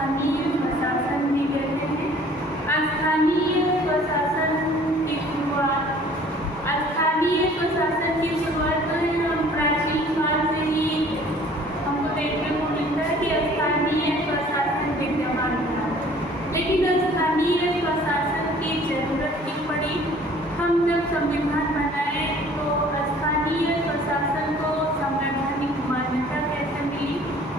स्थानीय स्वशासन भी कहते हैं। स्थानीय स्वशासन की शुरुआत तो हम प्राचीन काल से ही हमको देखने को मिलता है कि स्थानीय स्वशासन विद्यमान था, लेकिन स्थानीय स्वशासन की जरूरत क्यों पड़ी? हम जब संविधान बनाए तो स्थानीय स्वशासन को संवैधानिक मान्यता कैसे मिली?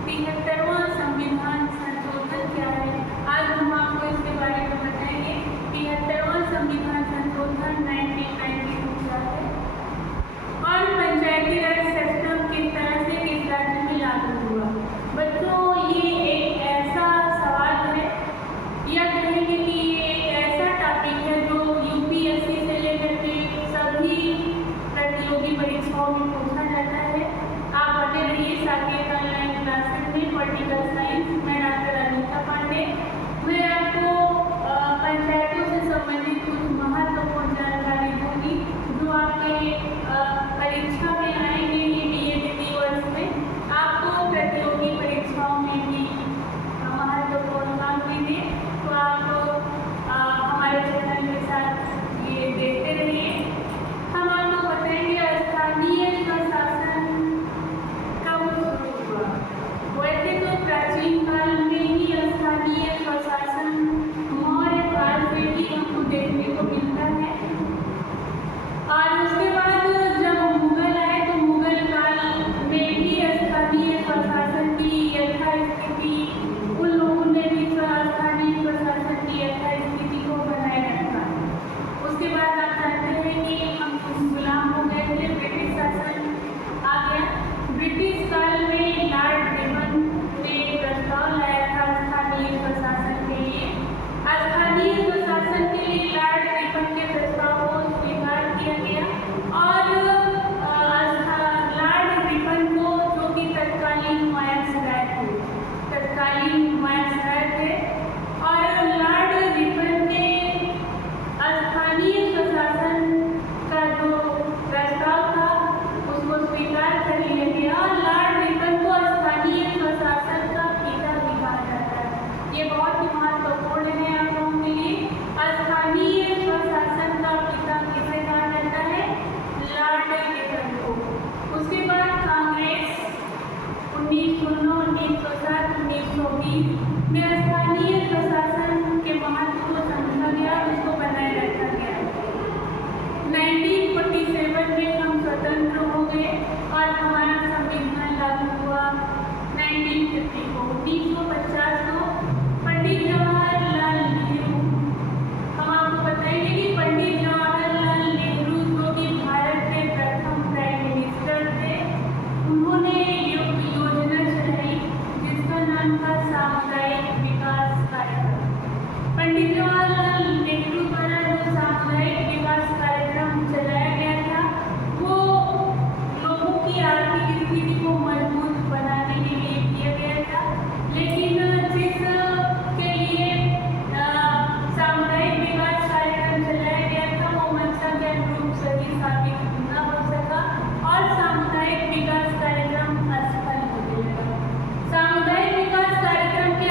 73वां संविधान संशोधन क्या है? आज हम आपको इसके बारे में बताएंगे। 73वां संविधान संशोधन 1992 क्या है और पंचायती राज सिस्टम किस तरह से किस राज्य में लागू हुआ। बच्चों, ये एक ऐसा सवाल है या कहेंगे कि ये एक ऐसा टॉपिक है जो यूपीएससी से लेकर के सभी प्रतियोगी परीक्षाओं में पूछा जाता है। आप बने रहिए साकेत ऑनलाइन क्लासेस में पॉलिटिकल साइंस। मैं डॉक्टर अनीता पांडे। मैं आपको पंचायतों से संबंधित कुछ महत्वपूर्ण जानकारी दूंगी जो आपके परीक्षा में आएंगे। ये बीएड वर्ष में आपको प्रतियोगी परीक्षाओं में भी महत्वपूर्ण काम देंगे, तो आप हमारे चैनल के साथ ये देखते रहिए। हम आपको बताएंगे स्थानीय स्वशासन कब शुरू हुआ। वैसे तो प्राचीन काल में ही स्थानीय स्वशासन मौर्य काल से ही हमको देखने को मिलता है, और उसके बाद जब मुगल आए तो मुगल काल में भी स्थानीय स्वशासन की यथास्थिति उन लोगों ने भी स्थानीय स्वशासन की यथास्थिति को बनाए रखा। उसके बाद आप जानते हैं कि हम गुलाम हो गए थे, ब्रिटिश शासन आ गया। ब्रिटिश काल में लॉर्ड रिपन ने प्रस्ताव लाया था स्थानीय स्वशासन के लिए। स्थानीय स्वशासन के लिए लॉर्ड रिपन के प्रस्ताव को स्वीकार किया गया और लॉर्ड रिपन को, जो कि तत्कालीन वायसराय थे, और लॉर्ड रिपन ने स्थानीय स्वशासन का जो प्रस्ताव था उसको स्वीकार कर लिया गया और लॉर्ड रिपन को स्थानीय स्वशासन का पिता भी कहा जाता है। ये बहुत ही महत्वपूर्ण है आप लोगों के लिए। स्थानीय स्वशासन का पिता किसे कहा जाता है? लॉर्ड रिपन को। उसके बाद कांग्रेस 1909, 1907, 1920 में स्थानीय प्रशासन के महत्व को समझा गया, उसको बनाए रखा गया। 1947 में हम स्वतंत्र हो गए और हमारा संविधान लागू हुआ 1950 को। 1950 को पंडित जवाहरलाल नेहरू, हम आपको बताएंगे कि पंडित जवाहरलाल नेहरू जो कि भारत के प्रथम प्राइम मिनिस्टर थे, उन्होंने योजना चलाई जिसका नाम था सामुदायिक विकास कार्यक्रम। पंडित जवाहरलाल नेहरू द्वारा जो सामुदायिक विकास कार्यक्रम चलाया गया था वो लोगों की आर्थिक स्थिति को मजबूत बनाने के लिए किया गया था, लेकिन जिसके लिए सामुदायिक विकास कार्यक्रम चलाया गया था वो मंशा के अनुरूप सही साबित न हो सका और सामुदायिक विकास कार्यक्रम असफल होने लगा। सामुदायिक विकास कार्यक्रम के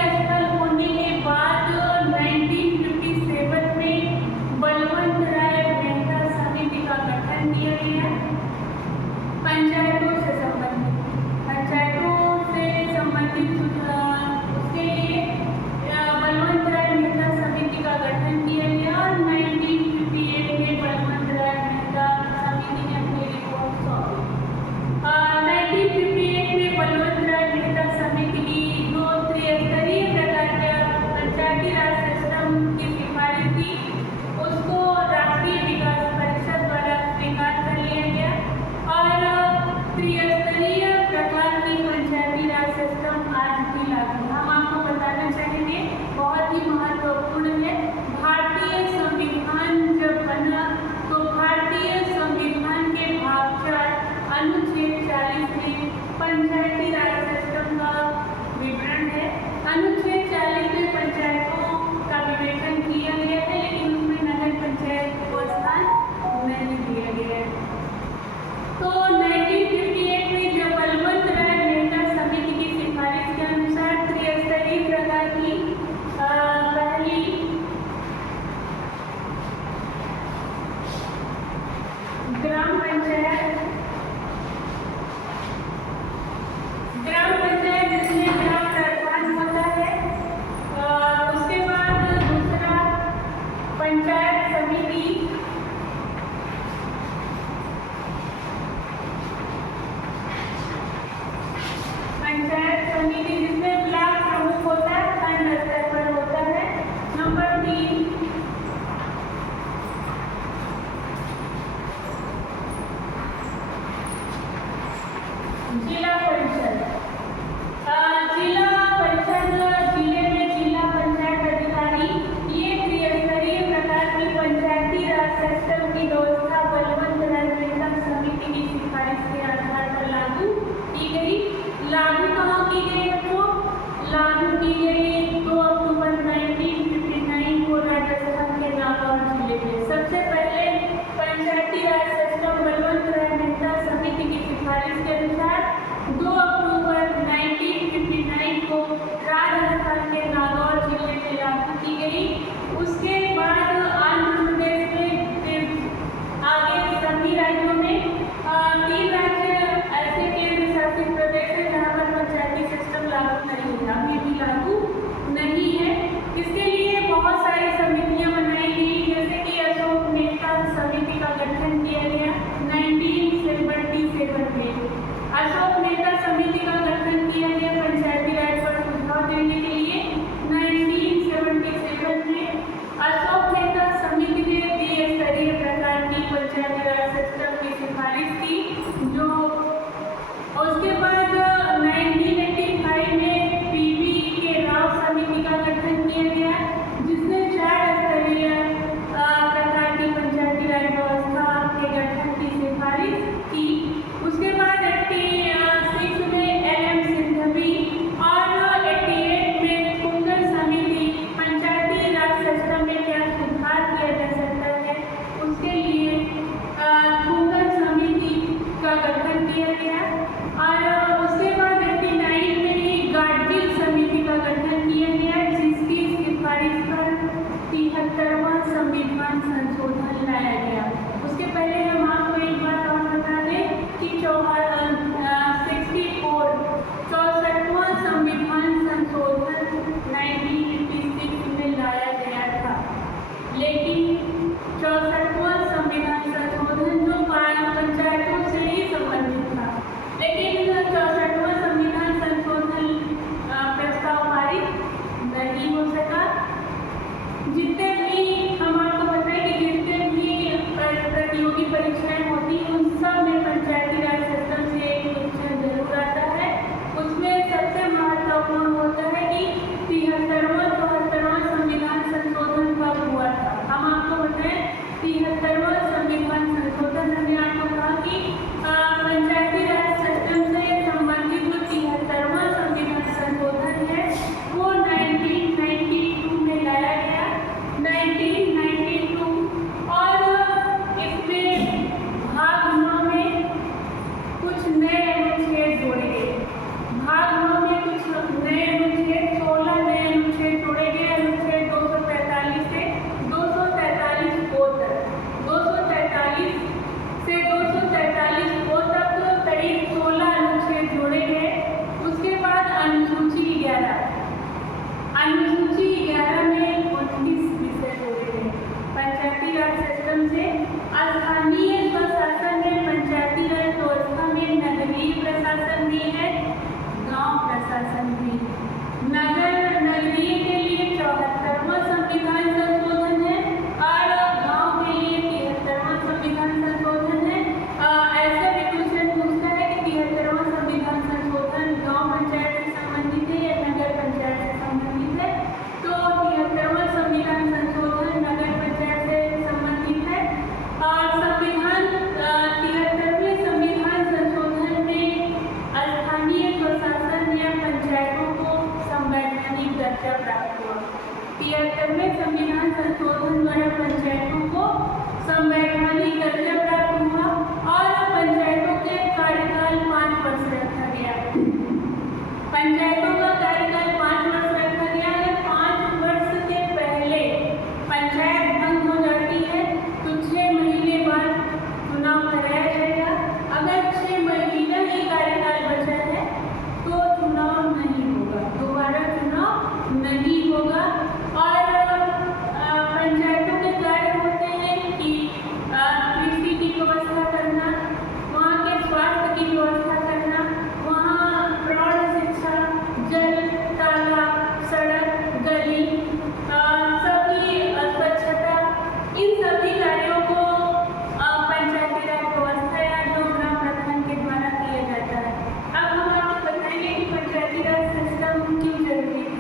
लागू नहीं है। इसके लिए बहुत सारी समितियां बनाई गई, जैसे कि अशोक मेहता समिति का गठन किया गया 1977 में। अशोक मेहता समिति का गठन किया गया पंचायती राज पर सुझाव देने के लिए 1977 में। अशोक मेहता समिति ने त्रिस्तरीय प्रकार की पंचायती राज सिस्टम की सिफारिश की, जो उसके बाद 1985 में पीवी के राव समिति का गठन किया गया, जिसने 4 स्तरीय प्रकार की पंचायती राज व्यवस्था के गठन की सिफारिश की। उसके बाद 86 में LM सिंघवी और 88 में कुंगल समिति पंचायती राज सिस्टम में क्या सुधार किया जा सकता है, उसके लिए कुंगल समिति का गठन किया गया। और उसके बाद 89 में ही गाडगिल समिति का गठन किया गया, जिसकी सिफारिश पर 73वां संविधान संशोधन लाया गया। उसके पहले हम आपको एक बात और बता दें कि 64वां संविधान संशोधन 1986 में लाया गया था, लेकिन 64वां संविधान संशोधन जो पंचायतों से ही संबंधित था, लेकिन 64वां संविधान संशोधन प्रस्ताव पारित नहीं हो सका। जितने भी हम आपको बताएं कि जितने भी प्रतियोगी परीक्षाएं होती हैं, उन सब में पंचायती राज सिस्टम से एक क्वेश्चन जरूर आता है। उसमें सबसे महत्वपूर्ण होता है कि 73वां संविधान संशोधन कब हुआ था। हम आपको बताएं 73वां संविधान संशोधन, हमने आपको कहा कि पंचायती राज सिस्टम से संबंधित जो 73वां संविधान संशोधन है वो 1992 में लाया गया, 1992। और इसमें भाग 9 में कुछ नए अनुच्छेद जोड़े गए। भाग 9 में कुछ नए अनुच्छेद 16 नए अनुच्छेद जोड़े गए। अनुच्छेद 243 से 243 को तक, 243 से 243 को तक करीब 16 अनुच्छेद जोड़े गए। उसके बाद अनुसूची 11 में 29 विषय जोड़े गए। पंचायती राज सिस्टम से स्थानीय स्वशासन है, पंचायती राज व्यवस्था में नगरीय प्रशासन भी है, गांव प्रशासन भी। नगरीय के लिए 74वां संविधान संशोधन है और गांव के लिए 73वां संविधान संशोधन है। ऐसे भी क्वेश्चन पूछता है कि 73वां संविधान संशोधन गांव पंचायत से संबंधित है या नगर पंचायत से संबंधित है, तो 73वां संविधान संशोधन नगर पंचायत से संबंधित है। और 73वें संविधान संशोधन में स्थानीय स्वशासन या पंचायतों को संवैधानिक दर्जा प्राप्त हुआ। 73वें संविधान संशोधन द्वारा पंचायतों को संवैधानिक दर्जा प्राप्त हुआ और पंचायतों के कार्यकाल 5 वर्ष रखा गया। पंचायतों का कार्यकाल 5 वर्ष रखा गया है। 5 वर्ष के पहले पंचायत भंग हो जाती है तो 6 महीने बाद चुनाव कराया जाएगा। अगर 6 महीना ही कार्यकाल बचा है तो चुनाव नहीं होगा, दोबारा चुनाव नहीं होगा। और पंचायतों के कार्य होते हैं कि कृषि की व्यवस्था करना, वहाँ के स्वास्थ्य की व्यवस्था करना, वहाँ प्रौढ़ शिक्षा, जल, तालाब, सड़क, गली, सभी स्वच्छता, इन सभी कार्यों को पंचायती राज व्यवस्था या जो ग्राम प्रधान के द्वारा किया जाता है। अब हम आपको बताएंगे कि पंचायती राज सिस्टम क्यों जरूरी थी।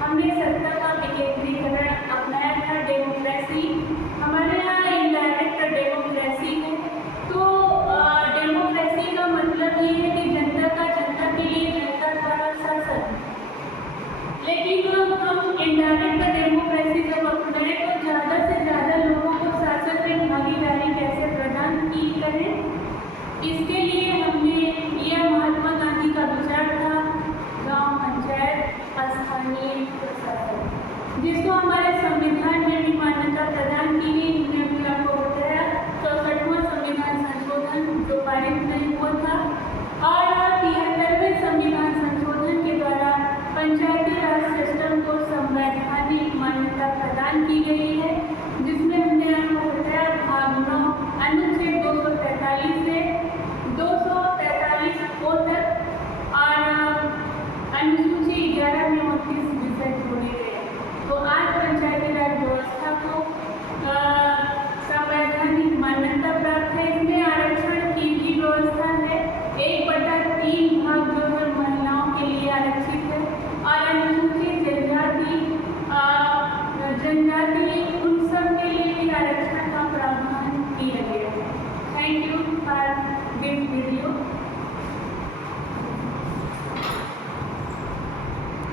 हमने सत्ता का विकेंद्रीकरण अपनाया था, डेमोक्रेसी। हमारे यहाँ इनडायरेक्ट डेमोक्रेसी है, तो डेमोक्रेसी का मतलब ये है कि जनता का जनता के लिए जनता द्वारा शासन। लेकिन हम इनडायरेक्ट डेमोक्रेसी जब अपनाएं तो ज़्यादा से ज़्यादा लोगों को शासन में भागीदारी कैसे प्रदान की करें, इसके लिए हमने यह महात्मा गांधी का विचार था गांव पंचायत स्थानीय प्रशासन, जिसको हमारे संविधान में भी मान्यता प्रदान की गई। हमने अभी आपको बताया 64वां संविधान संशोधन जो पारित नहीं हुआ था और 73वें संविधान संशोधन के द्वारा पंचायती राज मान्यता प्रदान की गई